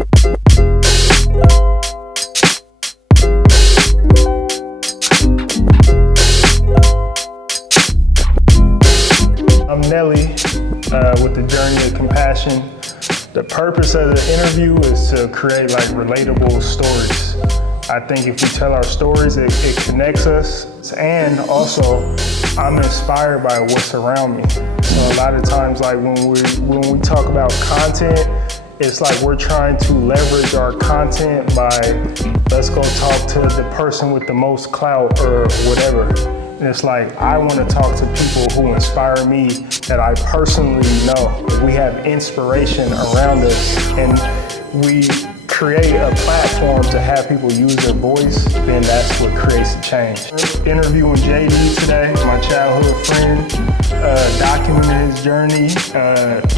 I'm Nelly with the Journey of Compassion. The purpose of the interview is to create like relatable stories. I think if we tell our stories, it connects us, and also I'm inspired by what's around me. So a lot of times, like when we talk about content, it's like we're trying to leverage our content by, let's go talk to the person with the most clout or whatever. And it's like, I want to talk to people who inspire me that I personally know. We have inspiration around us, and we create a platform to have people use their voice, then that's what creates the change. Interviewing JD today, my childhood friend, documenting his journey,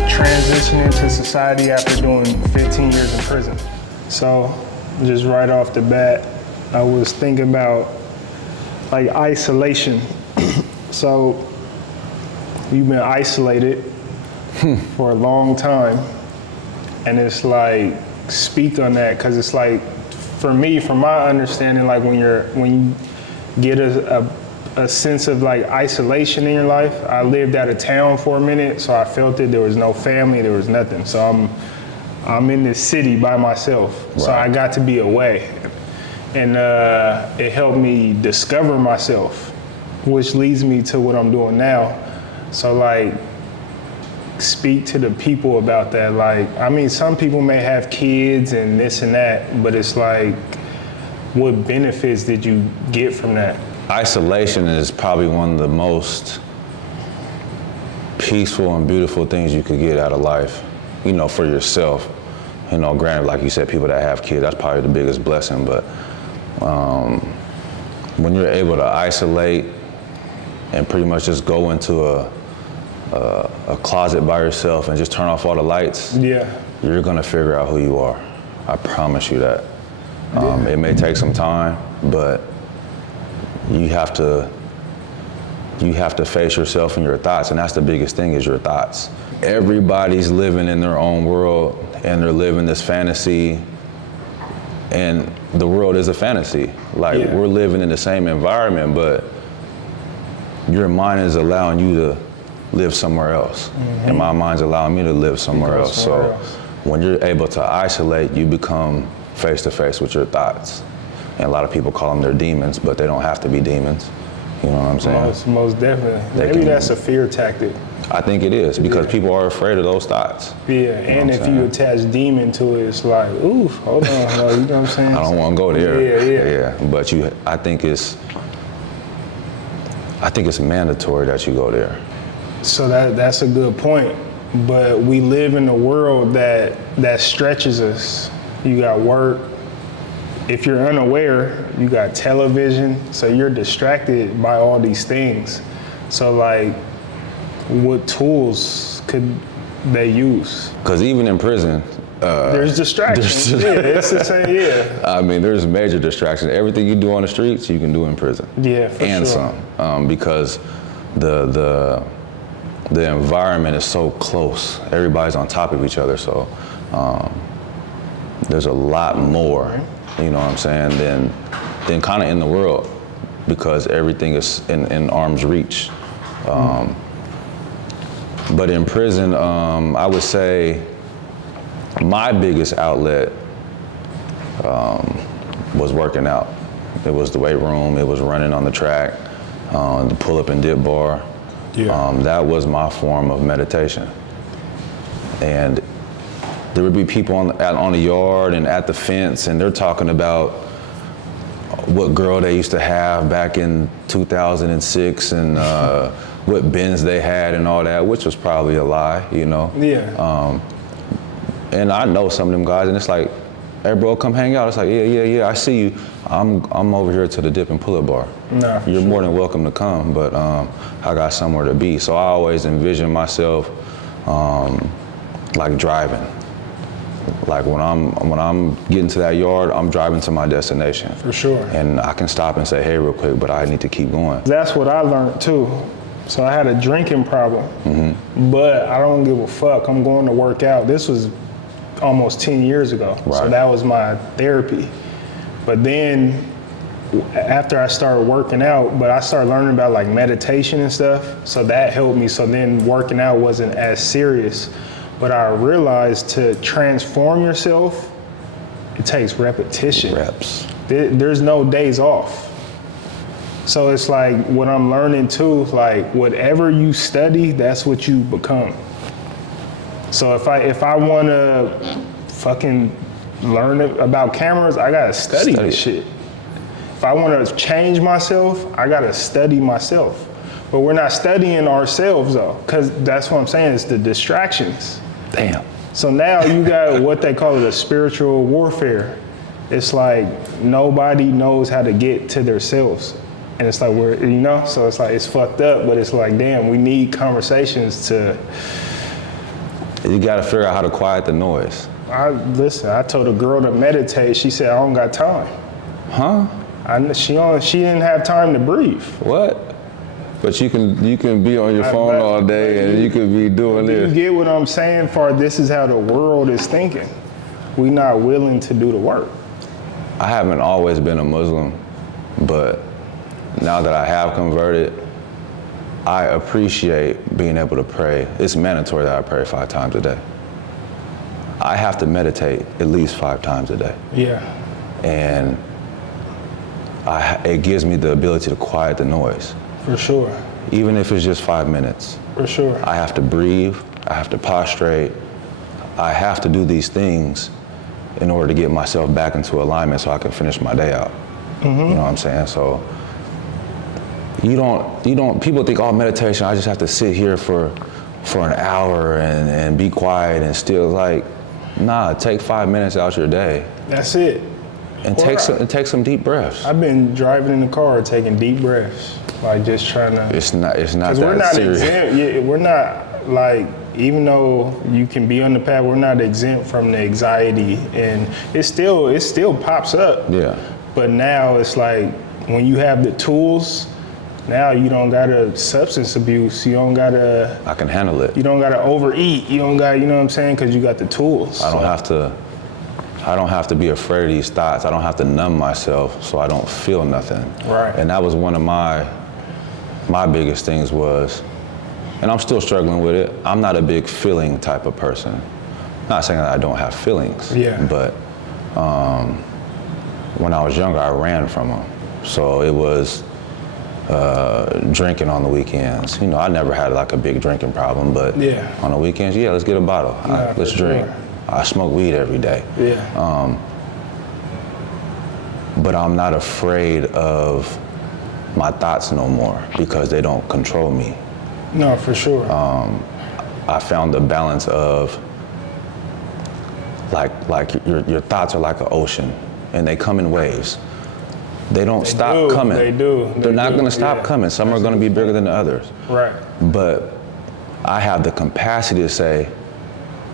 transitioning to society after doing 15 years in prison. So just right off the bat, I was thinking about like isolation. So you've been isolated for a long time, and it's like, speak on that, because it's like, for me, from my understanding, like when you get a sense of like isolation in your life. I lived out of town for a minute, so I felt it. There was no family, there was nothing. So I'm in this city by myself. Right. So I got to be away. And it helped me discover myself, which leads me to what I'm doing now. So like, speak to the people about that. Like, I mean, some people may have kids and this and that, but it's like, what benefits did you get from that? Isolation is probably one of the most peaceful and beautiful things you could get out of life, you know, for yourself. You know, granted, like you said, people that have kids, that's probably the biggest blessing, but when you're able to isolate and pretty much just go into a closet by yourself and just turn off all the lights, yeah, you're gonna figure out who you are. I promise you that. It may take some time, but you have to face yourself and your thoughts, and that's the biggest thing, is your thoughts. Everybody's living in their own world, and they're living this fantasy, and the world is a fantasy. Like, we're living in the same environment, but your mind is allowing you to live somewhere else. Mm-hmm. And my mind's allowing me to live somewhere else. So when you're able to isolate, you become face to face with your thoughts. And a lot of people call them their demons, but they don't have to be demons. You know what I'm saying? Most definitely. Maybe that's a fear tactic. I think it is, because people are afraid of those thoughts. Yeah, you know, and if you attach demon to it, it's like, oof, hold on, no, you know what I'm saying? I don't want to go there. Yeah. But I think it's mandatory that you go there. So that's a good point. But we live in a world that stretches us. You got work. If you're unaware, you got television, so you're distracted by all these things. So like, what tools could they use? Because even in prison, there's distractions. It's the same. Yeah. I mean, there's major distractions. Everything you do on the streets, you can do in prison. Yeah, for and sure. some, because the environment is so close. Everybody's on top of each other, so there's a lot more, you know what I'm saying, than kind of in the world, because everything is in arm's reach. But in prison, I would say my biggest outlet was working out. It was the weight room, it was running on the track, the pull-up and dip bar. Yeah. That was my form of meditation. And there would be people on the yard and at the fence, and they're talking about what girl they used to have back in 2006 and what Benz they had and all that, which was probably a lie, you know? Yeah. And I know some of them guys, and it's like, hey bro, come hang out. It's like, yeah, I see you. I'm over here to the dip and pull-up bar. Nah, You're more than welcome to come, but I got somewhere to be. So I always envision myself like driving. Like when I'm getting to that yard, I'm driving to my destination. For sure. And I can stop and say, hey, real quick, but I need to keep going. That's what I learned too. So I had a drinking problem, but I don't give a fuck. I'm going to work out. This was almost 10 years ago. Right. So that was my therapy. But then after I started working out, but I started learning about like meditation and stuff. So that helped me. So then working out wasn't as serious. But I realized to transform yourself, it takes repetition. Reps. There's no days off. So it's like what I'm learning too, like whatever you study, that's what you become. So if I want to fucking learn about cameras, I gotta study this shit. If I want to change myself, I gotta study myself. But we're not studying ourselves though, because that's what I'm saying, it's the distractions. Damn. So now you got what they call it a spiritual warfare. It's like nobody knows how to get to themselves. And it's like so it's like it's fucked up, but it's like, damn, we need conversations to. You gotta figure out how to quiet the noise. I told a girl to meditate, she said, I don't got time. Huh? She didn't have time to breathe. What? But you can be on your phone all day and you could be doing You this. get what I'm saying? This is how the world is thinking. We not willing to do the work. I haven't always been a Muslim, but now that I have converted, I appreciate being able to pray. It's mandatory that I pray 5 times a day. I have to meditate at least 5 times a day. Yeah. And it gives me the ability to quiet the noise. For sure. Even if it's just 5 minutes. For sure. I have to breathe, I have to prostrate, I have to do these things in order to get myself back into alignment so I can finish my day out. You know what I'm saying? So people think, oh, meditation, I just have to sit here for an hour and be quiet and still, like, nah, take 5 minutes out your day. That's it. And take some deep breaths. I've been driving in the car taking deep breaths, like just trying to. It's not that we're not serious. exempt. Yeah, we're not like, even though you can be on the path, we're not exempt from the anxiety, and it still pops up. Yeah. But now it's like when you have the tools, now you don't gotta substance abuse. You don't gotta. I can handle it. You don't gotta overeat. You don't got. You know what I'm saying? Because you got the tools. I don't have to be afraid of these thoughts. I don't have to numb myself so I don't feel nothing. Right. And that was one of my biggest things was, and I'm still struggling with it, I'm not a big feeling type of person. Not saying that I don't have feelings, but when I was younger, I ran from them. So it was drinking on the weekends. You know, I never had like a big drinking problem, but on the weekends, let's get a bottle. Let's drink. Sure. I smoke weed every day. Yeah. But I'm not afraid of my thoughts no more because they don't control me. No, for sure. I found the balance of like your thoughts are like an ocean and they come in waves. They don't stop coming. They do. They're not going to stop coming. Some are going to be bigger than the others. Right. But I have the capacity to say,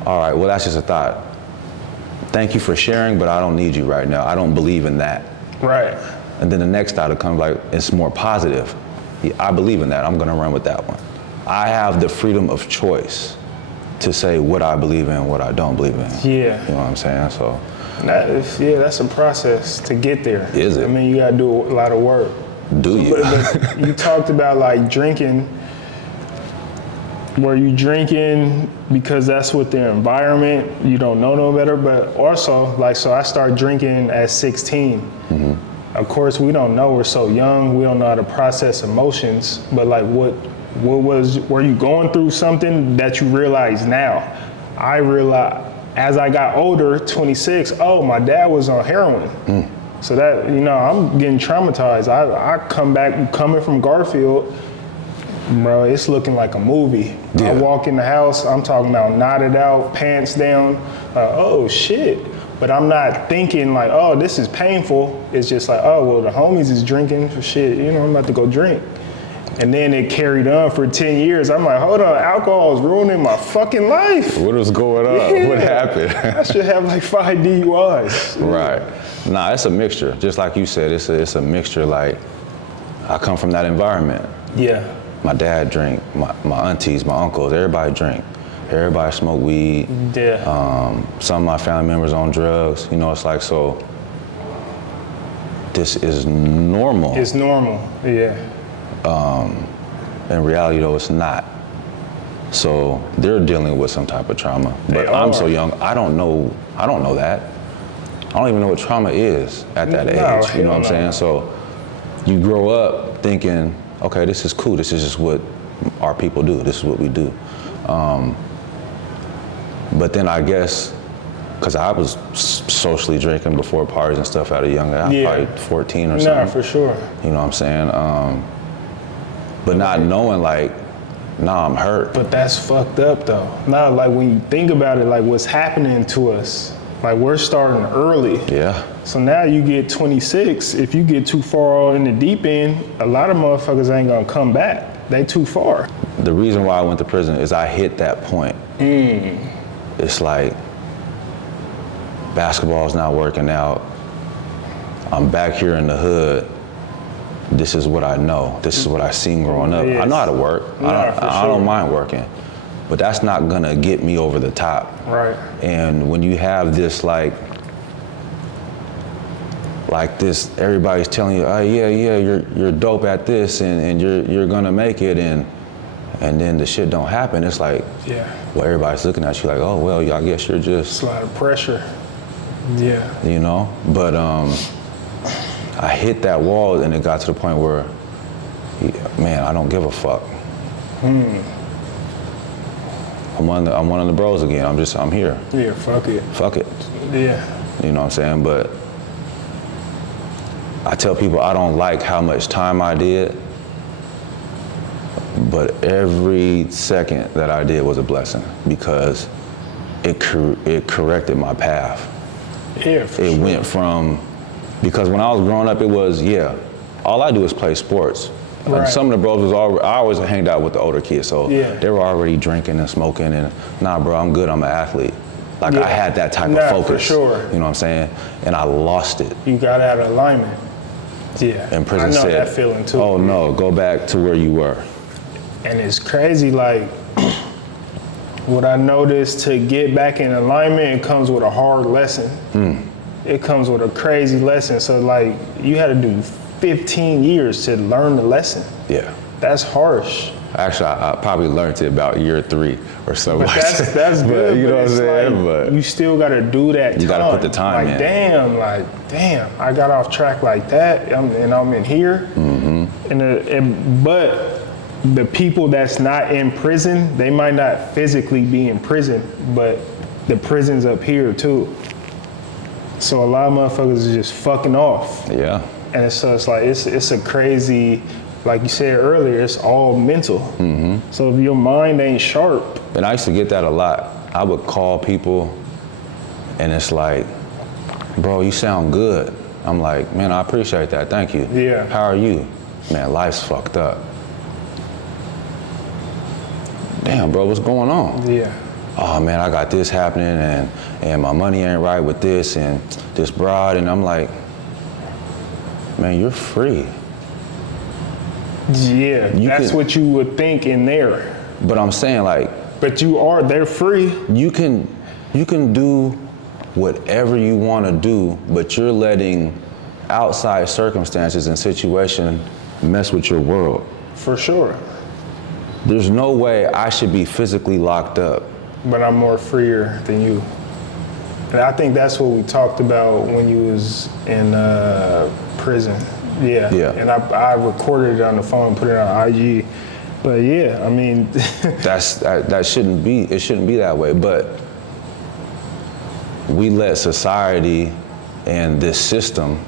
all right, well, that's just a thought. Thank you for sharing, but I don't need you right now. I don't believe in that. Right. And then the next thought will come like, it's more positive. Yeah, I believe in that. I'm going to run with that one. I have the freedom of choice to say what I believe in, what I don't believe in. Yeah. You know what I'm saying? So. That's a process to get there. Is it? I mean, you got to do a lot of work. Do you? But you talked about like drinking. Were you drinking because that's what the environment, you don't know no better, but also like, so I started drinking at 16. Mm-hmm. Of course, we don't know, we're so young, we don't know how to process emotions, but like were you going through something that you realize now? I realized as I got older, 26, oh, my dad was on heroin. Mm. So that, I'm getting traumatized. I come back, coming from Garfield, bro, it's looking like a movie. Yeah. I walk in the house, I'm talking about knotted out, pants down, oh shit. But I'm not thinking like, oh, this is painful. It's just like, oh, well, the homies is drinking for shit. I'm about to go drink. And then it carried on for 10 years. I'm like, hold on, alcohol is ruining my fucking life. What was going on? Yeah. What happened? I should have like 5 DUIs. Right. Nah, it's a mixture. Just like you said, it's a mixture. Like, I come from that environment. Yeah. My dad drank, my aunties, my uncles, everybody drank. Everybody smoke weed. Yeah. Some of my family members on drugs. You know, it's like, so this is normal. It's normal, yeah. In reality, though, it's not. So they're dealing with some type of trauma. But I'm so young, I don't know that. I don't even know what trauma is at that age. You know what I'm saying? So you grow up thinking, okay, this is cool. This is just what our people do. This is what we do. But then I guess, because I was socially drinking before parties and stuff at a young age, probably 14 or something. Nah, for sure. You know what I'm saying? But not knowing, like, nah, I'm hurt. But that's fucked up, though. Nah, like, when you think about it, like, what's happening to us, like, we're starting early. Yeah. So now you get 26, if you get too far in the deep end, a lot of motherfuckers ain't gonna come back. They too far. The reason why I went to prison is I hit that point. It's like, basketball's not working out. I'm back here in the hood. This is what I know. This is what I seen growing up. Yes. I know how to work. I don't mind working. But that's not gonna get me over the top. Right. And when you have this like this, everybody's telling you, oh yeah, you're dope at this and you're gonna make it, and then the shit don't happen. It's like, well, everybody's looking at you like, oh well, I guess you're just. It's a lot of pressure. Yeah. You know? But I hit that wall and it got to the point where, man, I don't give a fuck. I'm one of the bros again. I'm here. Yeah, fuck it. Fuck it. Yeah. You know what I'm saying? But I tell people I don't like how much time I did, but every second that I did was a blessing because it corrected my path. Yeah, for It sure. went from, because when I was growing up, it was, all I do is play sports. Right. And some of the bros was already, I always hanged out with the older kids, so they were already drinking and smoking and, nah, bro, I'm good, I'm an athlete. Like I had that type of focus. For sure. You know what I'm saying? And I lost it. You got out of alignment. Yeah. And prison I know said, that feeling too. oh no, go back to where you were. And it's crazy, like, what I noticed, to get back in alignment, it comes with a hard lesson. It comes with a crazy lesson. So like, you had to do 15 years to learn the lesson. Yeah. That's harsh. Actually, I probably learned it about year 3 or so. But that's good. But, you know what I'm it's saying? like, But you still got to do that. You got to put the time like, in. Damn, I got off track like that, and I'm in here. But the people that's not in prison, they might not physically be in prison, but the prison's up here too. So a lot of motherfuckers is just fucking off. Yeah. And it's like, it's a crazy, like you said earlier, it's all mental. So if your mind ain't sharp. And I used to get that a lot. I would call people and it's like, bro, you sound good. I'm like, man, I appreciate that, thank you. Yeah. How are you? Man, life's fucked up. Damn, bro, what's going on? Yeah. Oh man, I got this happening and my money ain't right with this and this broad, and I'm like, man, you're free. Yeah, that's what you would think in there. But I'm saying, like, but they're free. You can do whatever you want to do, but you're letting outside circumstances and situation mess with your world. For sure. There's no way I should be physically locked up. But I'm more freer than you. And I think that's what we talked about when you was in prison. Yeah. And I recorded it on the phone and put it on IG. But yeah, I mean. that shouldn't be, it shouldn't be that way. But we let society and this system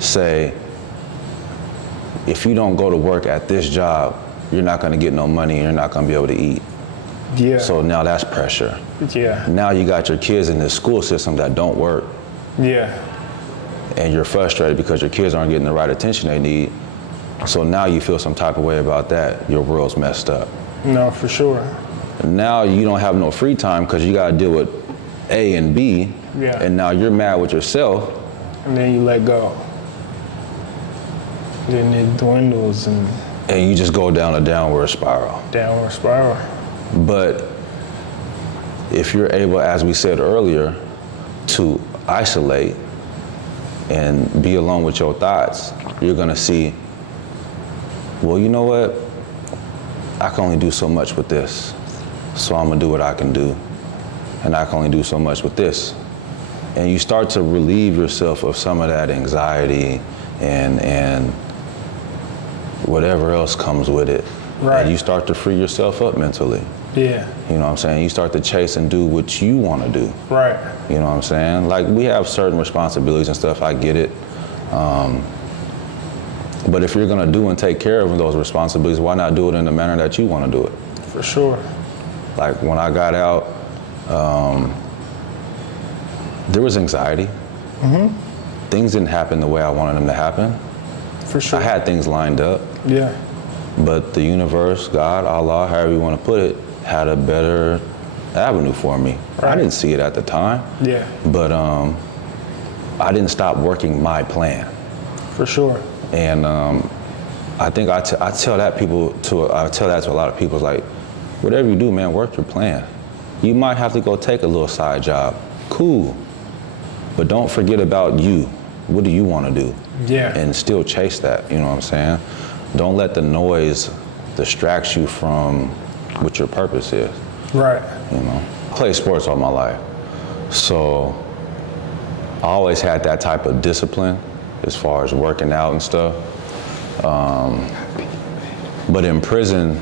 say, if you don't go to work at this job, you're not gonna get no money and you're not gonna be able to eat. Yeah. So now that's pressure. Yeah. Now you got your kids in this school system that don't work. Yeah. And you're frustrated because your kids aren't getting the right attention they need. So now you feel some type of way about that. Your world's messed up. No, for sure. And now you don't have no free time because you gotta deal with A and B. Yeah. And now you're mad with yourself. And then you let go. Then it dwindles and you just go down a downward spiral. Downward spiral. But if you're able, as we said earlier, to isolate and be alone with your thoughts, you're gonna see, well, you know what? I can only do so much with this, so I'm gonna do what I can do. And I can only do so much with this. And you start to relieve yourself of some of that anxiety and whatever else comes with it. Right. And you start to free yourself up mentally. Yeah. You know what I'm saying? You start to chase and do what you want to do. Right. You know what I'm saying? Like, we have certain responsibilities and stuff, I get it. But if you're gonna do and take care of those responsibilities, why not do it in the manner that you want to do it? For sure. Like, when I got out, there was anxiety. Mm-hmm. Things didn't happen the way I wanted them to happen. For sure. I had things lined up. Yeah. But the universe, God, Allah, however you want to put it, had a better avenue for me. Right. I didn't see it at the time. Yeah. But I didn't stop working my plan. For sure. And I think I tell that to a lot of people. It's like, whatever you do, man, work your plan. You might have to go take a little side job. Cool. But don't forget about you. What do you want to do? Yeah. And still chase that, you know what I'm saying? Don't let the noise distract you from what your purpose is. Right. You know, I played sports all my life. So I always had that type of discipline as far as working out and stuff. But in prison,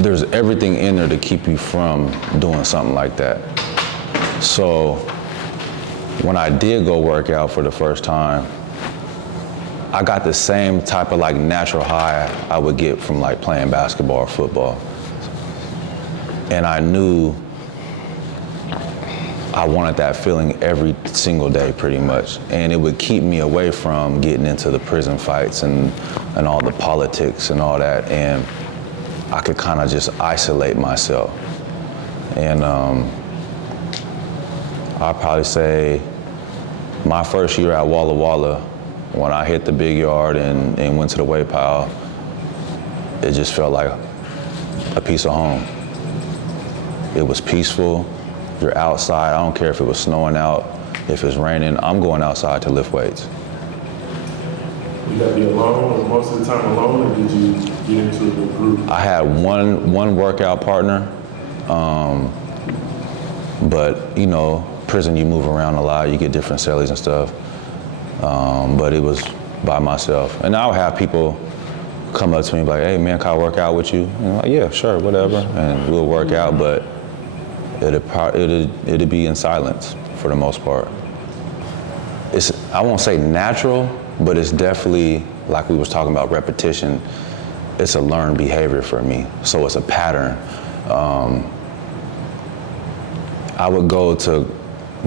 there's everything in there to keep you from doing something like that. So when I did go work out for the first time, I got the same type of like natural high I would get from like playing basketball or football. And I knew I wanted that feeling every single day pretty much. And it would keep me away from getting into the prison fights and all the politics and all that. And I could kind of just isolate myself. And I'd probably say my first year at Walla Walla, when I hit the big yard and went to the weight pile, it just felt like a piece of home. It was peaceful. You're outside. I don't care if it was snowing out, if it's raining. I'm going outside to lift weights. You got to be alone, or most of the time alone, or did you get into a group? I had one workout partner, but you know, prison, you move around a lot, you get different cellies and stuff. But it was by myself. And I would have people come up to me like, hey man, can I work out with you? And I'm like, yeah, sure, whatever. And we'll work out, but it'd be in silence for the most part. It's, I won't say natural, but it's definitely, like we was talking about repetition, it's a learned behavior for me. So it's a pattern. I would go to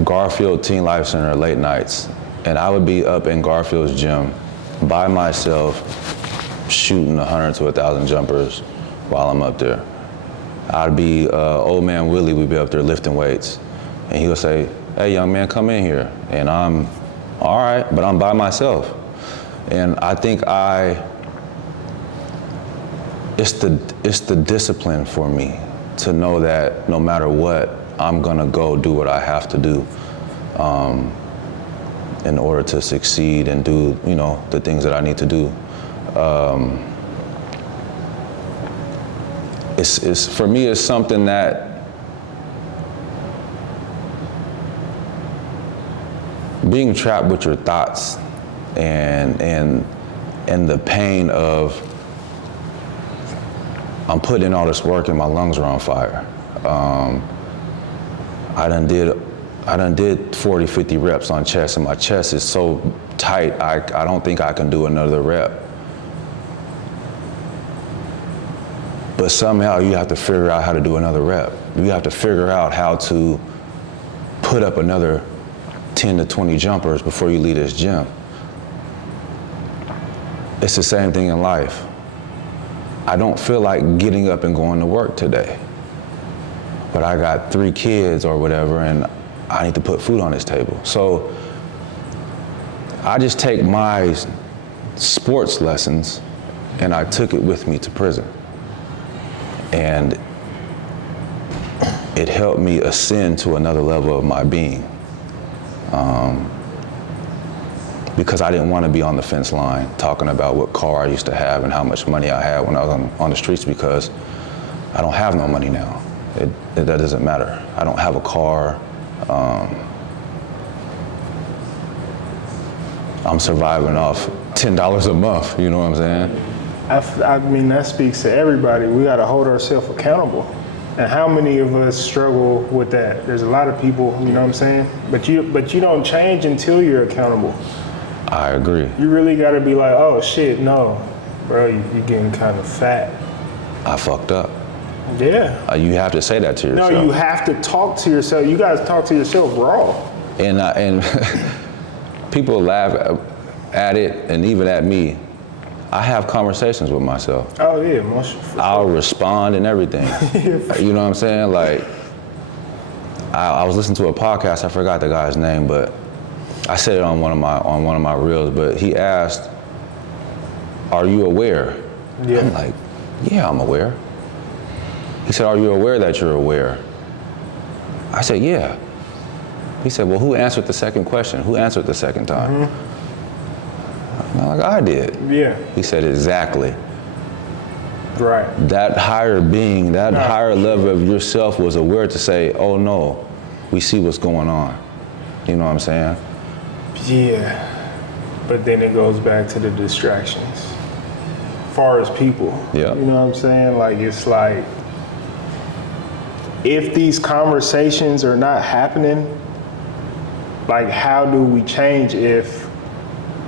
Garfield Teen Life Center late nights, and I would be up in Garfield's gym by myself, shooting 100 to 1,000 jumpers while I'm up there. I'd be, old man Willie would be up there lifting weights, and he would say, hey young man, come in here. And I'm, all right, but I'm by myself. And I think it's the discipline for me to know that no matter what, I'm gonna go do what I have to do in order to succeed and do, you know, the things that I need to do. It's for me, it's something that being trapped with your thoughts and the pain of I'm putting in all this work and my lungs are on fire. I done did 40, 50 reps on chest, and my chest is so tight, I don't think I can do another rep. But somehow you have to figure out how to do another rep. You have to figure out how to put up another 10 to 20 jumpers before you leave this gym. It's the same thing in life. I don't feel like getting up and going to work today, but I got 3 kids or whatever, and I need to put food on this table. So I just take my sports lessons and I took it with me to prison. And it helped me ascend to another level of my being. Because I didn't want to be on the fence line talking about what car I used to have and how much money I had when I was on the streets, because I don't have no money now. That doesn't matter. I don't have a car. I'm surviving off $10 a month, you know what I'm saying? I mean, that speaks to everybody. We got to hold ourselves accountable. And how many of us struggle with that? There's a lot of people, you know what I'm saying? But you don't change until you're accountable. I agree. You really got to be like, oh shit, no, bro, you're getting kind of fat. I fucked up. Yeah. You have to say that to yourself. No, you have to talk to yourself. You guys talk to yourself raw. And people laugh at it and even at me. I have conversations with myself. Oh yeah, I'll respond and everything. You know what I'm saying? Like, I was listening to a podcast. I forgot the guy's name, but I said it on one of my reels. But he asked, "Are you aware?" Yeah. I'm like, "Yeah, I'm aware." He said, "Are you aware that you're aware?" I said, "Yeah." He said, "Well, who answered the second question? Who answered the second time?" Mm-hmm. I'm like, "I did." Yeah. He said, "Exactly." Right. That higher being, that higher level of yourself was aware to say, "Oh no, we see what's going on." You know what I'm saying? Yeah. But then it goes back to the distractions. As far as people. Yeah. You know what I'm saying? Like, it's like, if these conversations are not happening, like, how do we change? If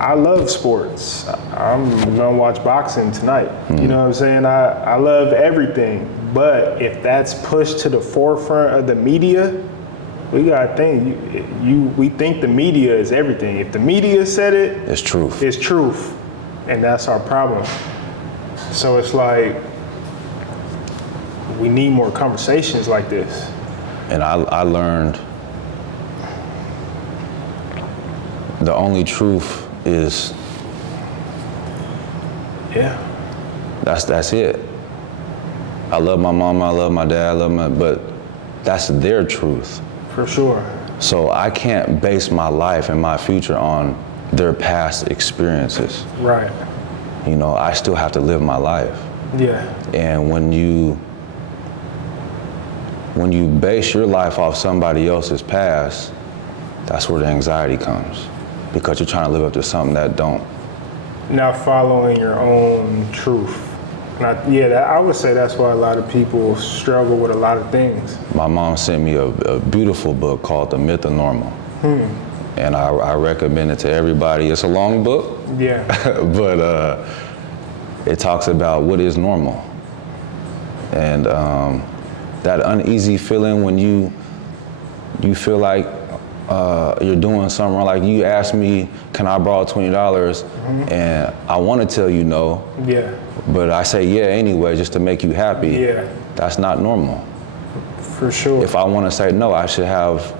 I love sports, I'm gonna watch boxing tonight. Mm-hmm. You know what I'm saying? I love everything. But if that's pushed to the forefront of the media, we gotta think. We think the media is everything. If the media said it, it's truth. It's truth, and that's our problem. So it's like, we need more conversations like this. And I learned the only truth is, yeah, that's it. I love my mom, I love my dad, but that's their truth. For sure. So I can't base my life and my future on their past experiences. Right. You know, I still have to live my life. Yeah. And when you base your life off somebody else's past, that's where the anxiety comes, because you're trying to live up to something that don't. Not following your own truth. I would say that's why a lot of people struggle with a lot of things. My mom sent me a beautiful book called The Myth of Normal. And I recommend it to everybody. It's a long book. Yeah. But it talks about what is normal. And that uneasy feeling when you feel like you're doing something wrong. Like, you asked me, can I borrow $20? Mm-hmm. And I want to tell you no. Yeah. But I say yeah anyway, just to make you happy. Yeah. That's not normal. For sure. If I want to say no, I should have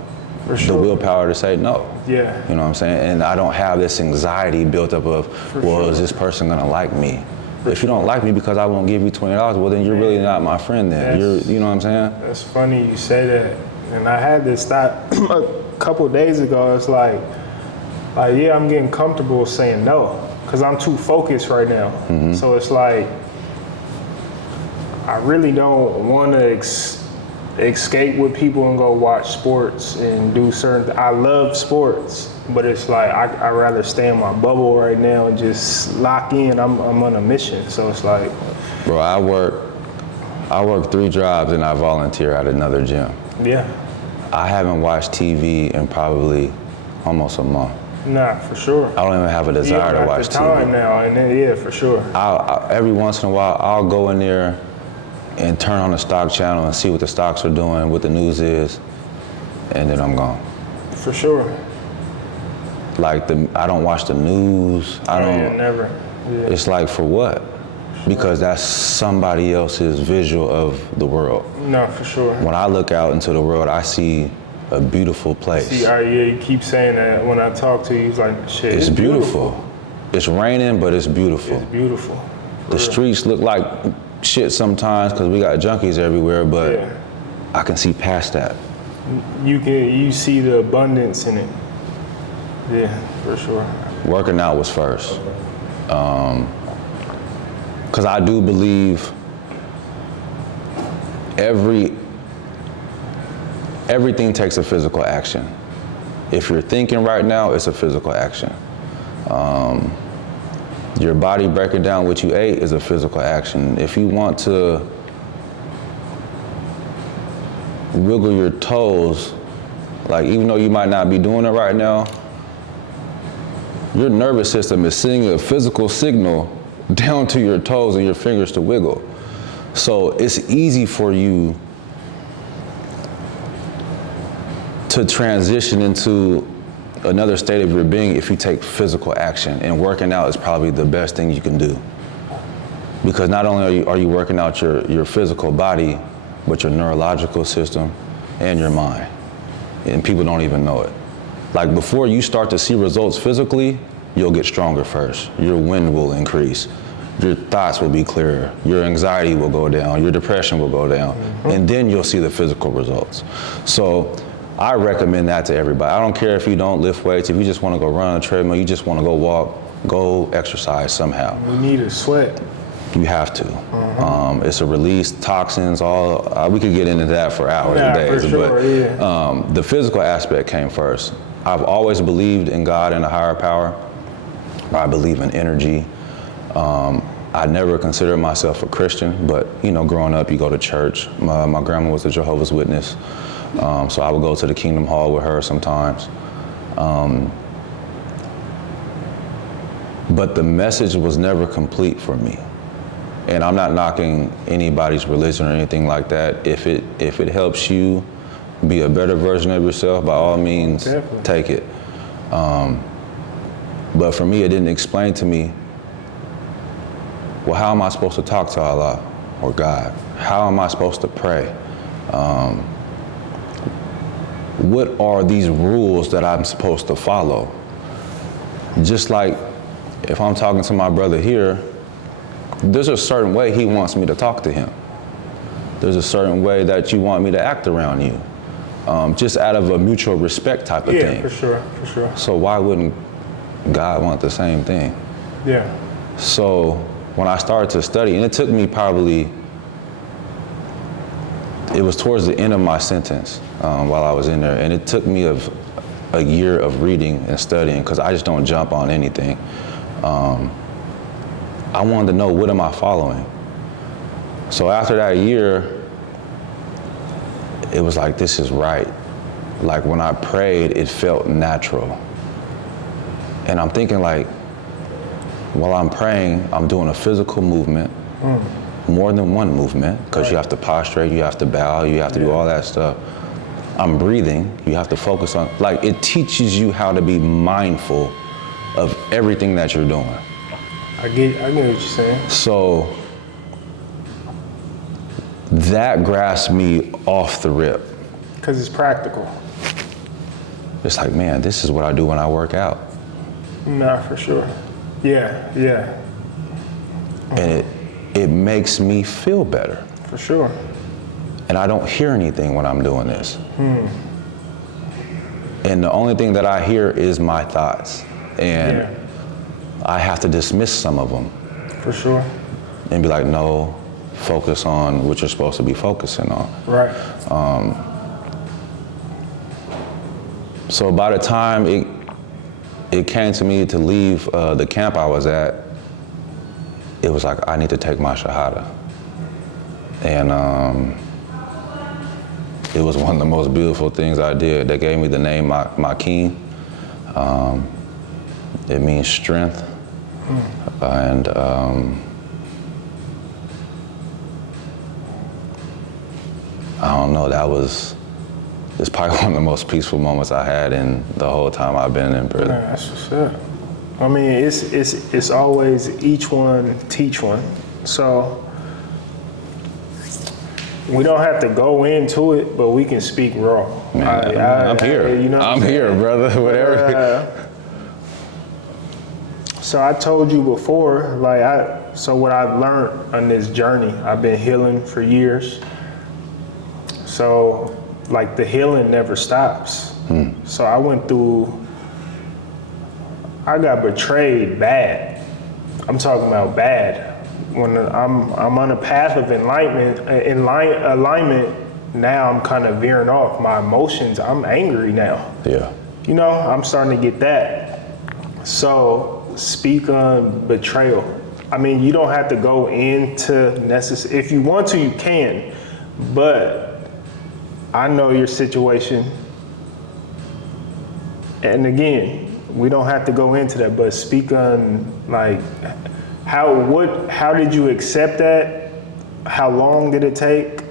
the willpower to say no. Yeah. You know what I'm saying? And I don't have this anxiety built up of, is this person gonna like me? If you don't like me because I won't give you $20, well then you're really not my friend then. You know what I'm saying? That's funny you say that. And I had this thought a couple of days ago. It's like, yeah, I'm getting comfortable saying no, because I'm too focused right now. Mm-hmm. So it's like, I really don't want to escape with people and go watch sports and do certain. I love sports, but it's like I'd rather stay in my bubble right now and just lock in. I'm on a mission, so it's like. Bro, I work 3 jobs and I volunteer at another gym. Yeah. I haven't watched TV in probably almost a month. Nah, for sure. I don't even have a desire to watch TV. Time now, and then, yeah, for sure. Every once in a while, I'll go in there and turn on the stock channel and see what the stocks are doing, what the news is, and then I'm gone. For sure. Like, I don't watch the news. I don't. Yeah, never. Yeah. It's like, for what? Because that's somebody else's visual of the world. No, for sure. When I look out into the world, I see a beautiful place. See, you keep saying that when I talk to you, it's like, shit. It's beautiful. It's raining, but it's beautiful. It's beautiful. The streets look like shit sometimes because we got junkies everywhere, but I can see past that. You see the abundance in it. Yeah, for sure. Working out was first. Because I do believe everything takes a physical action. If you're thinking right now, it's a physical action. Your body breaking down what you ate is a physical action. If you want to wiggle your toes, like even though you might not be doing it right now, your nervous system is sending a physical signal down to your toes and your fingers to wiggle. So it's easy for you to transition into another state of your being if you take physical action, and working out is probably the best thing you can do. Because not only are you working out your physical body, but your neurological system and your mind. And people don't even know it. Like before you start to see results physically, you'll get stronger first. Your wind will increase. Your thoughts will be clearer. Your anxiety will go down. Your depression will go down. And then you'll see the physical results. So I recommend that to everybody. I don't care if you don't lift weights, if you just want to go run on a treadmill, you just want to go walk, go exercise somehow. You need a sweat. You have to. It's a release, toxins, all. We could get into that for hours and days. For sure, but the physical aspect came first. I've always believed in God and a higher power. I believe in energy. I never considered myself a Christian, but growing up, you go to church. My grandma was a Jehovah's Witness. So I would go to the Kingdom Hall with her sometimes. But the message was never complete for me. And I'm not knocking anybody's religion or anything like that. If it helps you be a better version of yourself, by all means, Definitely. take it. But for me, it didn't explain to me, well, how am I supposed to talk to Allah or God? How am I supposed to pray? What are these rules that I'm supposed to follow? Just like if I'm talking to my brother here, there's a certain way he wants me to talk to him. There's a certain way that you want me to act around you, just out of a mutual respect type of thing. Yeah, for sure. So why wouldn't God want the same thing? Yeah. So when I started to study, and it took me probably, it was towards the end of my sentence while I was in there, and it took me a year of reading and studying, because I just don't jump on anything. I wanted to know, what am I following? So after that year, it was like, this is right. Like when I prayed, it felt natural. And I'm thinking like, while I'm praying, I'm doing a physical movement, more than one movement, because you have to prostrate, you have to bow, you have to do all that stuff. I'm breathing, you have to focus on, like it teaches you how to be mindful of everything that you're doing. I get what you're saying. So that grasped me off the rip. Because it's practical. It's like, man, this is what I do when I work out. Nah, for sure. Yeah. And it makes me feel better. For sure. And I don't hear anything when I'm doing this. And the only thing that I hear is my thoughts. And I have to dismiss some of them. For sure. And be like, no, focus on what you're supposed to be focusing on. Right. So by the time it came to me to leave the camp I was at, it was like, I need to take my Shahada. And it was one of the most beautiful things I did. They gave me the name Makin. It means strength. And I don't know, it's probably one of the most peaceful moments I had in the whole time I've been in prison. Yeah, that's what's up. I mean, it's always each one teach one. So we don't have to go into it, but we can speak raw. Man, I'm here. I'm here, brother. Whatever. So I told you before, so what I've learned on this journey, I've been healing for years. So like the healing never stops. So I got betrayed bad. I'm talking about bad. When I'm on a path of alignment, now I'm kind of veering off. My emotions, I'm angry now. Yeah. You know, I'm starting to get that. So speak on betrayal. I mean, you don't have to go into if you want to, you can, but I know your situation. And again, we don't have to go into that, but speak on like, how did you accept that? How long did it take?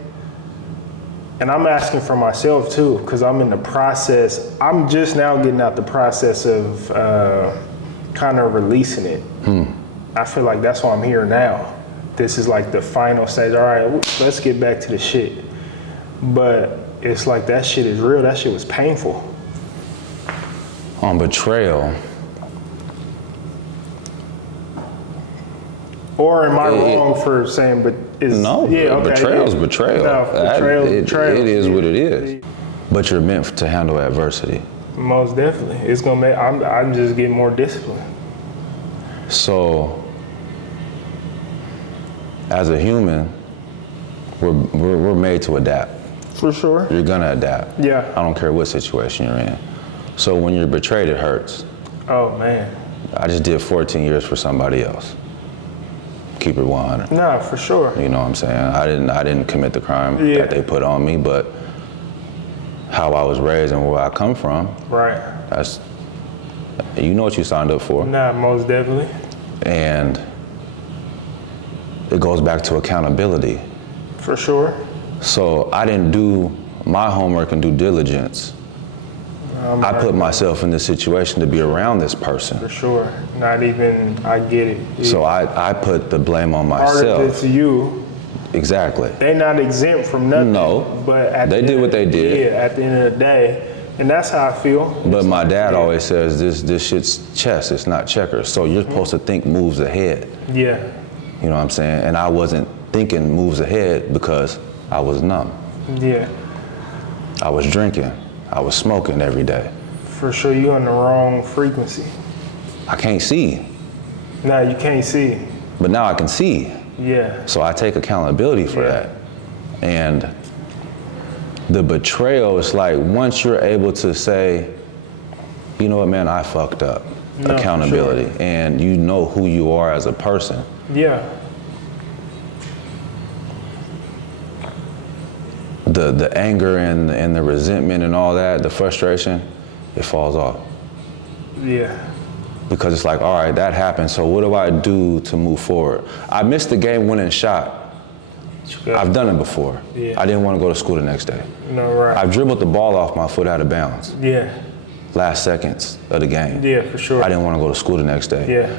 And I'm asking for myself too, because I'm in the process. I'm just now getting out the process of kind of releasing it. I feel like that's why I'm here now. This is like the final stage. All right, let's get back to the shit. But it's like that shit is real. That shit was painful. On betrayal. Or am I wrong for saying, but is No, betrayal's betrayal. No, betrayal. It is what it is. But you're meant to handle adversity. Most definitely. It's gonna make, I'm just getting more disciplined. So, as a human, we're made to adapt. For sure. You're gonna adapt. Yeah. I don't care what situation you're in. So when you're betrayed, it hurts. Oh man. I just did 14 years for somebody else. Keep it 100. Nah, for sure. You know what I'm saying? I didn't commit the crime that they put on me, but how I was raised and where I come from. Right. That's, you know what you signed up for. Nah, most definitely. And it goes back to accountability. For sure. So I didn't do my homework and due diligence. I put myself in this situation to be around this person. For sure. Not even, I get it. So I put the blame on myself. Part of it's you. Exactly. They not exempt from nothing. No, but they did what they did. Yeah, at the end of the day. And that's how I feel. But my dad always says this shit's chess, it's not checkers. So you're supposed to think moves ahead. Yeah. You know what I'm saying? And I wasn't thinking moves ahead because I was numb. Yeah. I was drinking. I was smoking every day. For sure, you're on the wrong frequency. I can't see. No, you can't see. But now I can see. Yeah. So I take accountability for that. And the betrayal is like once you're able to say, you know what, man, I fucked up. No, accountability. Sure. And you know who you are as a person. Yeah. The anger and the resentment and all that, the frustration, it falls off. Yeah. Because it's like, all right, that happened, so what do I do to move forward? I missed the game-winning shot. I've done it before. Yeah. I didn't want to go to school the next day. No, right. I've dribbled the ball off my foot out of bounds. Yeah. Last seconds of the game. Yeah, for sure. I didn't want to go to school the next day. Yeah.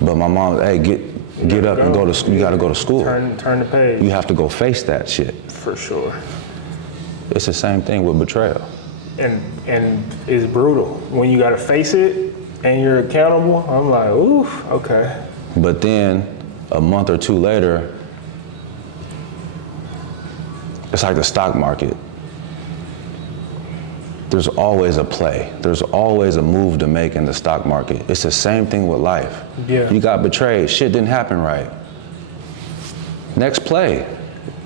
But my mom, hey, get up and go to school. You got to go to school. Turn the page. You have to go face that shit. For sure. It's the same thing with betrayal. And it's brutal. When you got to face it and you're accountable, I'm like, oof, okay. But then a month or two later, it's like the stock market. There's always a play. There's always a move to make in the stock market. It's the same thing with life. Yeah. You got betrayed. Shit didn't happen right. Next play.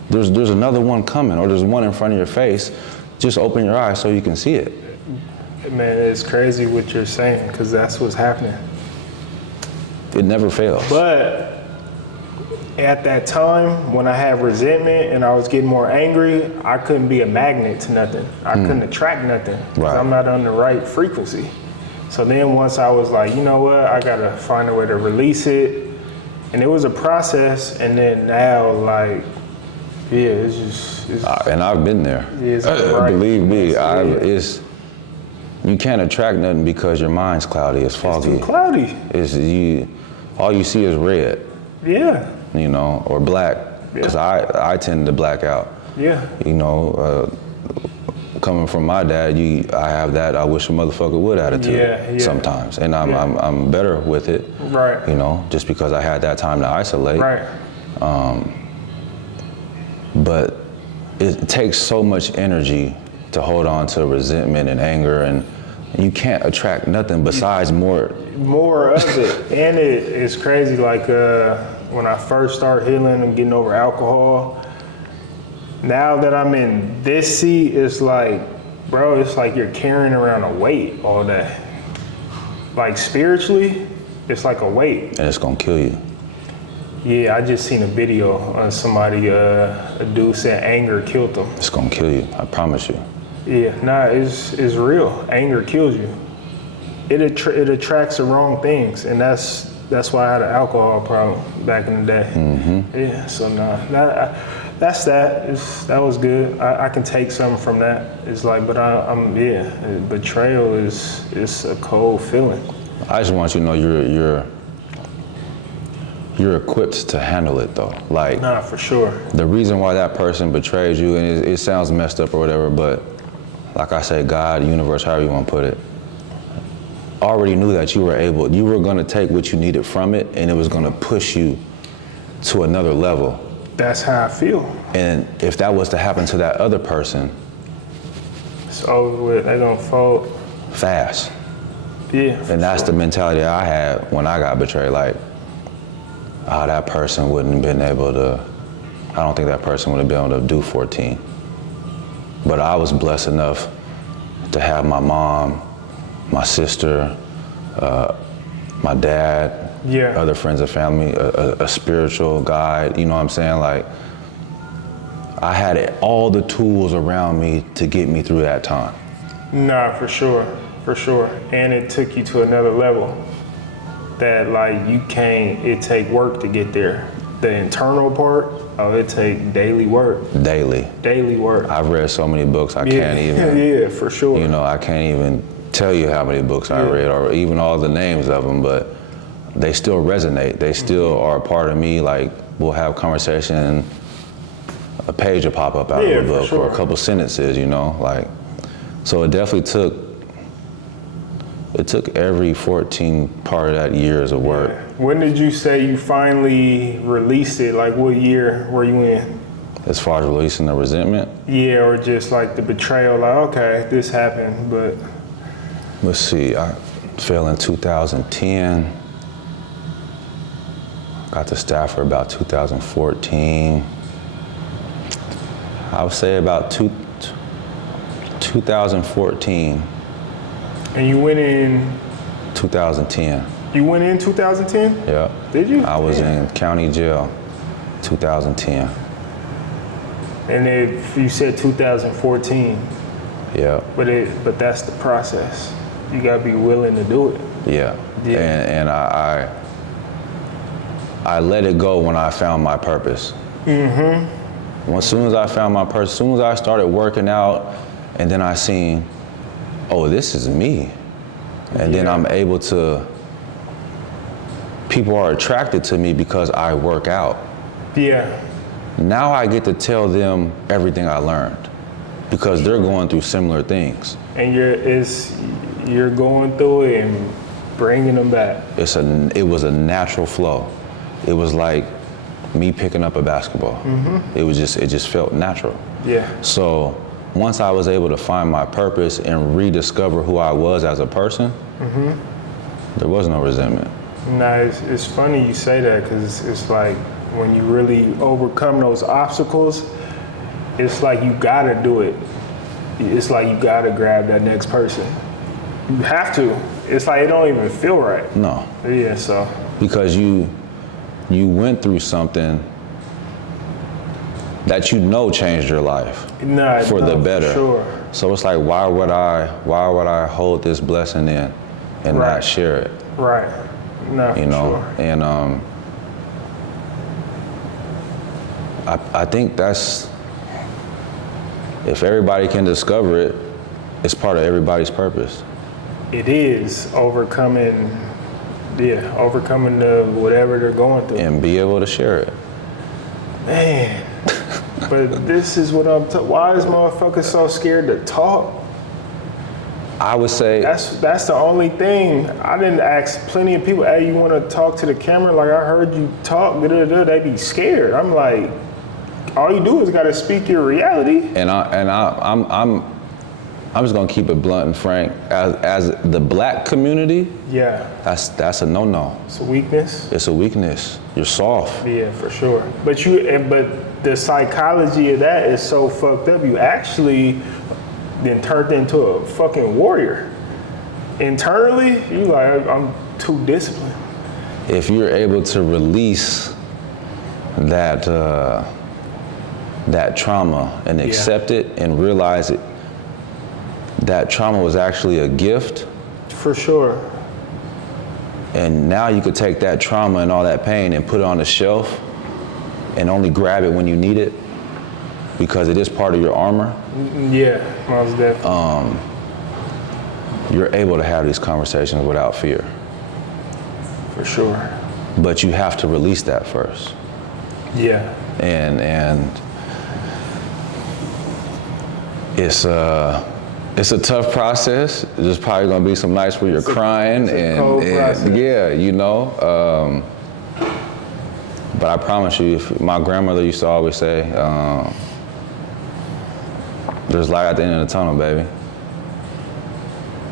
There's another one coming, or there's one in front of your face. Just open your eyes so you can see it. Man, it's crazy what you're saying, because that's what's happening. It never fails. But at that time, when I had resentment and I was getting more angry, I couldn't be a magnet to nothing. I couldn't attract nothing, because Right. I'm not on the right frequency. So then once I was like, you know what, I gotta find a way to release it. And it was a process, and then now, like, yeah, it's just, And I've been there. It's right. Believe me, It's- you can't attract nothing because your mind's cloudy, it's foggy. too cloudy. All you see is red, Yeah, you know, or black, because I tend to black out. yeah, You know, coming from my dad, I have that I wish a motherfucker would attitude Yeah. sometimes, and I'm better with it. right, You know, just because I had that time to isolate. right. But it takes so much energy to hold on to resentment and anger, and you can't attract nothing besides more of it. And it's crazy, like when I first started healing and getting over alcohol, now that I'm in this seat, it's like, bro, it's like you're carrying around a weight all day. Like spiritually, it's like a weight. and it's gonna kill you. Yeah, I just seen a video on somebody, a dude said anger killed him. It's gonna kill you, I promise you. Yeah, nah, it's real. Anger kills you. It attracts the wrong things, and that's why I had an alcohol problem back in the day. Mm-hmm. Yeah, so nah, that was good. I can take something from that. It's like, but betrayal is a cold feeling. I just want you to know you're equipped to handle it though. Like, Nah, for sure. the reason why that person betrayed you, and it sounds messed up or whatever, but like I say, God, universe, however you want to put it, already knew that you were going to take what you needed from it, and it was going to push you to another level. That's how I feel. And if that was to happen to that other person, It's over with. They gonna fold. fast. Yeah. And that's the mentality I had when I got betrayed. Like, that person wouldn't have been able to, I don't think that person would have been able to do 14. But I was blessed enough to have my mom, my sister, my dad, Yeah. other friends and family, a spiritual guide, you know what I'm saying? Like, I had all the tools around me to get me through that time. Nah, for sure. And it took you to another level that like it take work to get there. The internal part, it take daily work. Daily work. I've read so many books, I can't even. Yeah, for sure. You know, I can't even tell you how many books I read or even all the names of them, but they still resonate. They still are a part of me. Like, we'll have conversation and a page will pop up out of a book or a couple sentences, you know, like, so it definitely took every 14 part of that years of work. When did you say you finally released it? Like what year were you in? As far as releasing the resentment? Yeah, or just like the betrayal, like, okay, this happened, but. Let's see, I fell in 2010. Got to Stafford about 2014. I would say about 2014. And you went in? 2010. You went in 2010? Yeah. Did you? I was in county jail 2010. And if you said 2014. Yeah. But that's the process. You gotta be willing to do it. Yeah. And I let it go when I found my purpose. Mm-hmm. As soon as I found my purpose, as soon as I started working out, and then I seen, oh, this is me. And then I'm able to, people are attracted to me because I work out. Yeah. Now I get to tell them everything I learned because they're going through similar things. And you're going through it and bringing them back. It was a natural flow. It was like me picking up a basketball. Mm-hmm. It just felt natural. Yeah. So once I was able to find my purpose and rediscover who I was as a person, there was no resentment. Nah, it's funny you say that because it's like when you really overcome those obstacles, it's like you gotta do it. It's like you gotta grab that next person. You have to. It's like it don't even feel right. No. Yeah, so. Because you went through something that you know changed your life for the better. For sure. So it's like, why would I hold this blessing in and not share it? Right. No, you know, sure. And I think that's, if everybody can discover it, it's part of everybody's purpose. It is overcoming the whatever they're going through. And be able to share it. Man, but this is what why is motherfuckers so scared to talk? I would say that's the only thing. I didn't ask plenty of people, hey, you want to talk to the camera? Like I heard you talk, they be scared. I'm like, All you do is gotta speak your reality. I'm just gonna keep it blunt and frank. As the black community, Yeah. that's a no-no. It's a weakness. It's a weakness. You're soft. Yeah, for sure. But the psychology of that is so fucked up. You actually then turned into a fucking warrior. Internally, you like, I'm too disciplined. If you're able to release that that trauma and accept it and realize it, that trauma was actually a gift. For sure. And now you could take that trauma and all that pain and put it on the shelf and only grab it when you need it because it is part of your armor. Yeah, most definitely. You're able to have these conversations without fear. For sure. But you have to release that first. Yeah. And it's a tough process. There's probably gonna be some nights where you're crying and yeah, you know. But I promise you, my grandmother used to always say, there's light at the end of the tunnel, baby.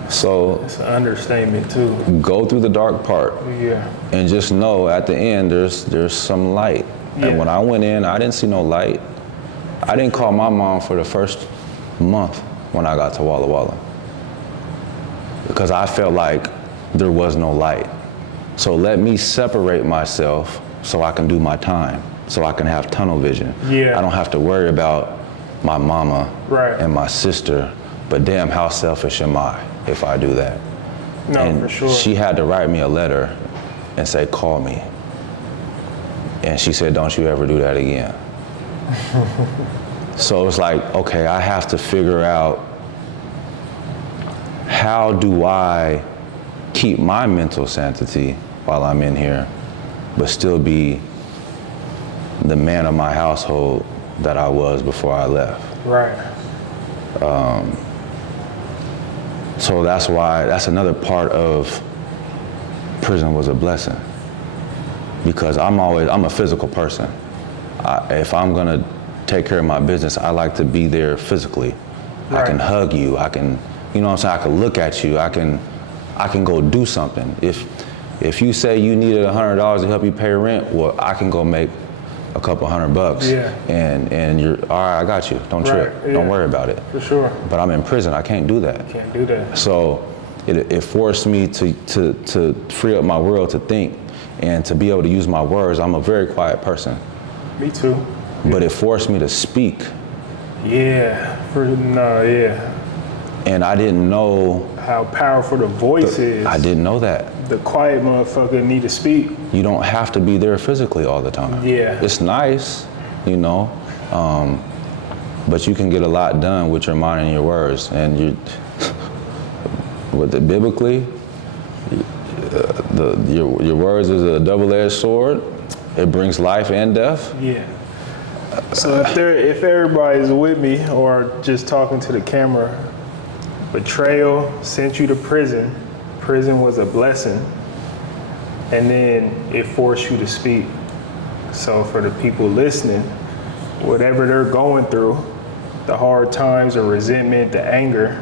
So it's an understatement too. Go through the dark part. Yeah. And just know at the end there's some light. Yeah. And when I went in, I didn't see no light. I didn't call my mom for the first month when I got to Walla Walla because I felt like there was no light. So let me separate myself so I can do my time, so I can have tunnel vision. Yeah. I don't have to worry about my mama and my sister, but damn, how selfish am I if I do that? No, and for sure. She had to write me a letter and say, call me. And she said, don't you ever do that again. So it's like, okay, I have to figure out how do I keep my mental sanity while I'm in here, but still be the man of my household that I was before I left. Right. So that's another part of prison was a blessing. Because I'm a physical person. If I'm gonna take care of my business, I like to be there physically. Right. I can hug you, I can, you know what I'm saying, I can look at you, I can go do something. If you say you needed $100 to help you pay rent, well, I can go make a couple $100. Yeah. And you're, all right, I got you, don't trip, don't worry about it. For sure. But I'm in prison, I can't do that. Can't do that. So it forced me to free up my world to think and to be able to use my words. I'm a very quiet person. Me too. But it forced me to speak. Yeah. And I didn't know how powerful the voice is. I didn't know that. The quiet motherfucker need to speak. You don't have to be there physically all the time. Yeah. It's nice, you know, but you can get a lot done with your mind and your words. And biblically, your words is a double-edged sword. It brings life and death. Yeah. So if everybody's with me or just talking to the camera, betrayal sent you to prison. Prison was a blessing. And then it forced you to speak. So for the people listening, whatever they're going through, the hard times, the resentment, the anger,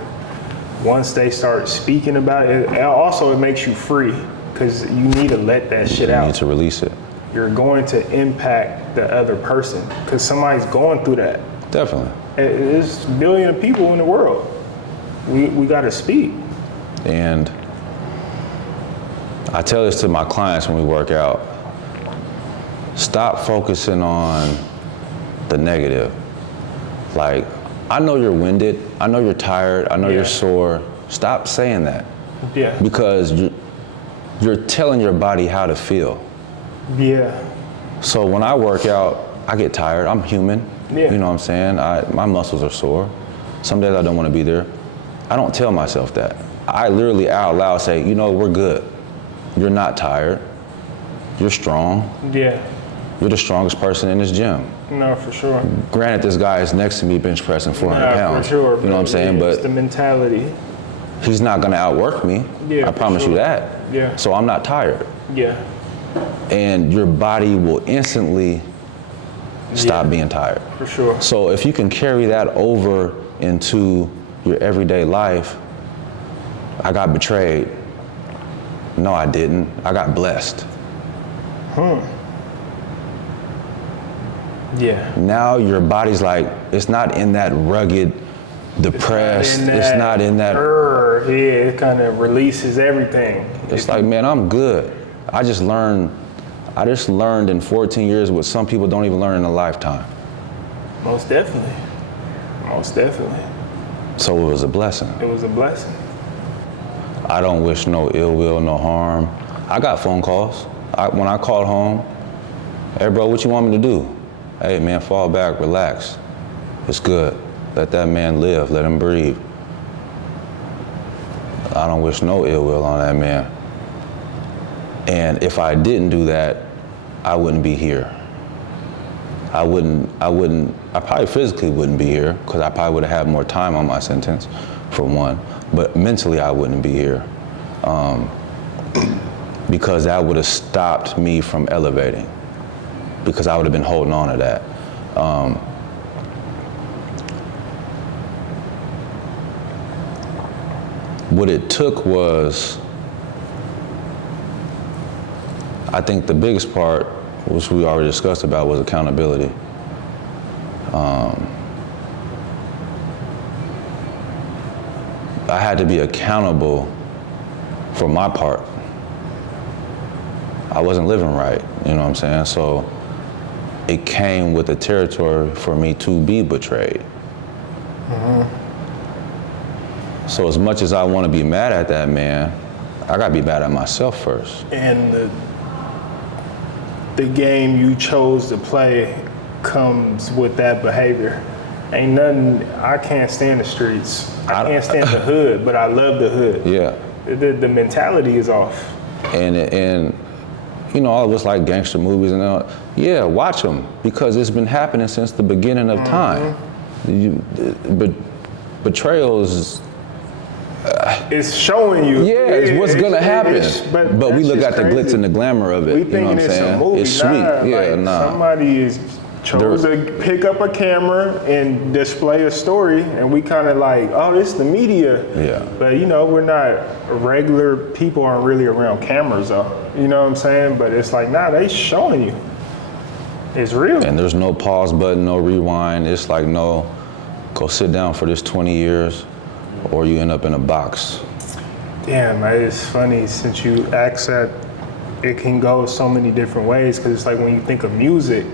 once they start speaking about it, it makes you free because you need to let that shit out. You need to release it. You're going to impact the other person because somebody's going through that. Definitely. There's a billion people in the world. We got to speak. And I tell this to my clients when we work out. Stop focusing on the negative. Like, I know you're winded. I know you're tired. I know you're sore. Stop saying that. Yeah. Because you're telling your body how to feel. Yeah. So when I work out, I get tired. I'm human. Yeah. You know what I'm saying? My muscles are sore. Some days I don't want to be there. I don't tell myself that. I literally out loud say, you know, we're good. You're not tired. You're strong. Yeah. You're the strongest person in this gym. No, for sure. Granted, this guy is next to me bench pressing 400 pounds. For sure. You know what I'm saying? But it's the mentality. He's not going to outwork me. Yeah, I promise you that. Yeah. So I'm not tired. Yeah. And your body will instantly Stop being tired. For sure. So if you can carry that over into your everyday life, I got betrayed. No, I didn't. I got blessed. Yeah. Now your body's like, it's not in that rugged, depressed. It's not in that. Yeah, it kind of releases everything. It's like, man, I'm good. I just learned in 14 years what some people don't even learn in a lifetime. Most definitely. Most definitely. So it was a blessing. It was a blessing. I don't wish no ill will, no harm. I got phone calls. When I called home, hey bro, what you want me to do? Hey man, fall back, relax. It's good. Let that man live, let him breathe. I don't wish no ill will on that man. And if I didn't do that, I wouldn't be here. I probably physically wouldn't be here because I probably would have had more time on my sentence, for one. But mentally, I wouldn't be here because that would have stopped me from elevating because I would have been holding on to that. What it took was, I think the biggest part, which we already discussed about, was accountability. I had to be accountable for my part. I wasn't living right, you know what I'm saying? So it came with the territory for me to be betrayed. So as much as I want to be mad at that man, I gotta be mad at myself first. And the game you chose to play comes with that behavior. Ain't nothing, I can't stand the streets. I can't stand the hood, but I love the hood. Yeah. The mentality is off. And you know, all of us like gangster movies and all. Yeah, watch them because it's been happening since the beginning of time. Betrayal is. It's showing you. Yeah, it's what's gonna happen. But we look at the glitz and the glamour of it. We you know what I'm saying? a movie. It's sweet. Somebody chose to pick up a camera and display a story, and we kind of like, oh, this is the media. Yeah. But you know, we're not regular people. Aren't really around cameras, though. You know what I'm saying? But it's like, nah, they showing you. It's real. And there's no pause button, no rewind. It's like, no, go sit down for this 20 years, or you end up in a box. Damn, it's funny since you asked that. It can go so many different ways because it's like when you think of music,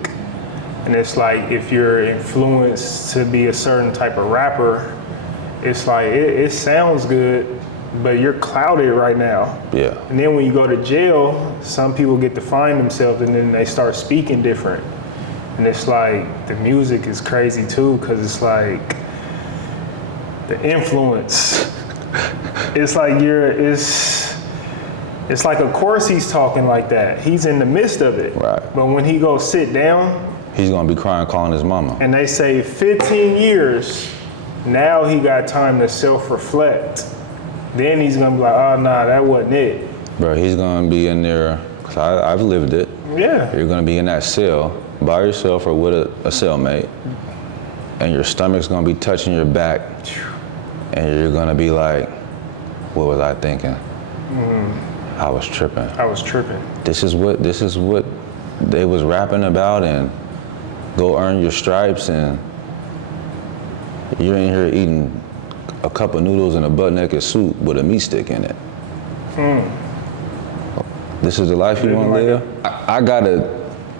and it's like if you're influenced to be a certain type of rapper, it's like it sounds good, but you're clouded right now. Yeah. And then when you go to jail, some people get to find themselves and then they start speaking different. And it's like the music is crazy too because it's like the influence. It's like it's like of course he's talking like that. He's in the midst of it. Right. But when he goes sit down, He's gonna be crying, calling his mama. and they say 15 years, now he got time to self-reflect. Then he's gonna be like, oh nah, that wasn't it. Bro, he's gonna be in there, cause I've lived it. Yeah. You're gonna be in that cell by yourself or with a cellmate, and your stomach's gonna be touching your back, and you're gonna be like, what was I thinking? I was tripping. I was tripping. This is what they was rapping about, and go earn your stripes, and you're in here eating a cup of noodles and a butt-naked soup with a meat stick in it. This is the life you want to live? I gotta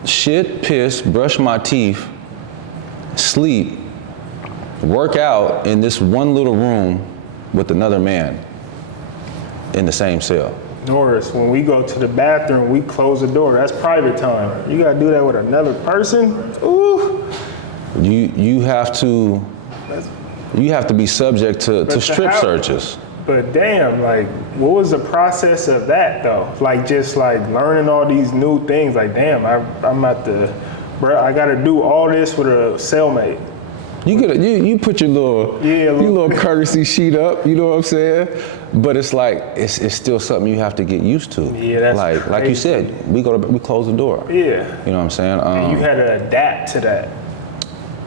shit, piss, brush my teeth, sleep, work out in this one little room with another man in the same cell. Norris, when we go to the bathroom, we close the door. That's private time. You gotta do that with another person? Ooh. You have to be subject to strip searches. But damn, like, what was the process of that though? Like, just like learning all these new things. Like, damn, I'm at the, bro, I gotta do all this with a cellmate. You get you put your little Yeah, a little- your little courtesy sheet up. You know what I'm saying? But it's like it's still something you have to get used to. Yeah, that's like you crazy. said, we close the door. Yeah. You know what I'm saying? You had to adapt to that.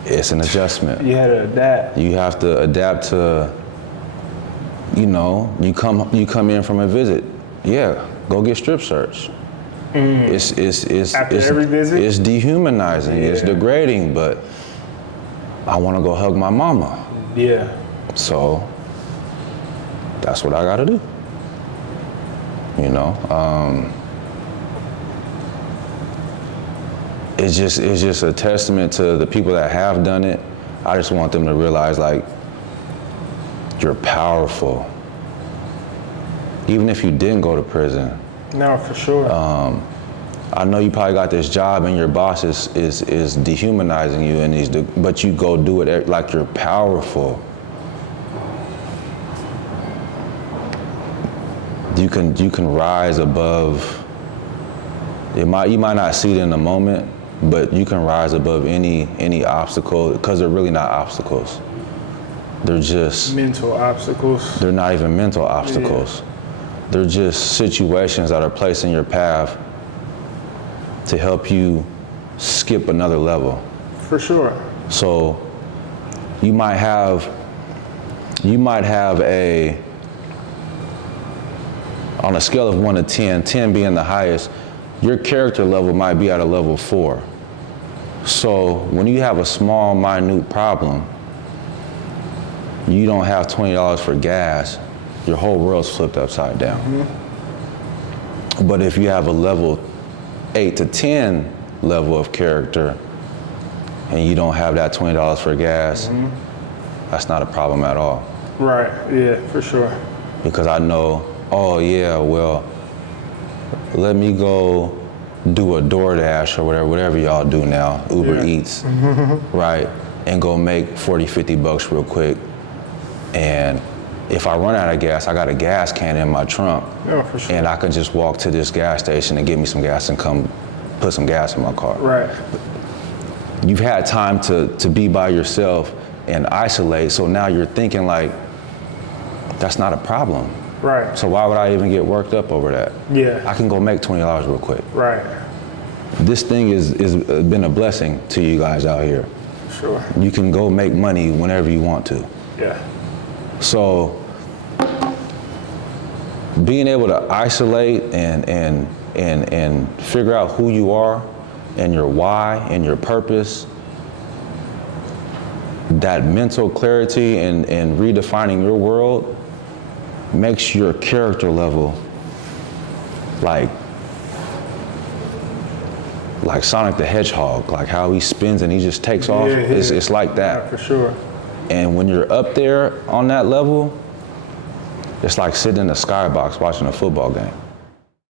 It's an adjustment. You had to adapt. You have to adapt to. You know, you come in from a visit. Yeah, go get strip search. It's After every visit? It's dehumanizing. It's Yeah. degrading. But I want to go hug my mama. Yeah. So that's what I got to do. You know, it's just a testament to the people that have done it. I just want them to realize, like, you're powerful. Even if you didn't go to prison, No, for sure. I know you probably got this job and your boss is dehumanizing you, and but you go do it like you're powerful. You can rise above. You might not see it in the moment, but you can rise above any obstacle, because they're really not obstacles. They're just Mental obstacles. they're not even mental obstacles. They're just situations that are placed in your path to help you skip another level. For sure. So you might have a, on a scale of 1 to 10, 10 being the highest, your character level might be at a level 4. So when you have a small, minute problem, you don't have $20 for gas, your whole world's flipped upside down. Mm-hmm. But if you have a level 8 to 10 level of character and you don't have that $20 for gas, that's not a problem at all. Right. Yeah, for sure. Because I know, oh yeah, well, let me go do a DoorDash or whatever y'all do now, Uber Eats, right? And go make 40, 50 bucks real quick. And if I run out of gas, I got a gas can in my trunk. Yeah, for sure. And I can just walk to this gas station and get me some gas and come put some gas in my car. Right. You've had time to be by yourself and isolate, so now you're thinking like, that's not a problem. Right. So why would I even get worked up over that? Yeah. I can go make $20 real quick. Right. This thing is been a blessing to you guys out here. Sure. You can go make money whenever you want to. Yeah. So being able to isolate and figure out who you are and your why and your purpose, that mental clarity and redefining your world makes your character level like Sonic the Hedgehog, like how he spins and he just takes off. Yeah. It's like that. Yeah, for sure. And when you're up there on that level, it's like sitting in a skybox watching a football game.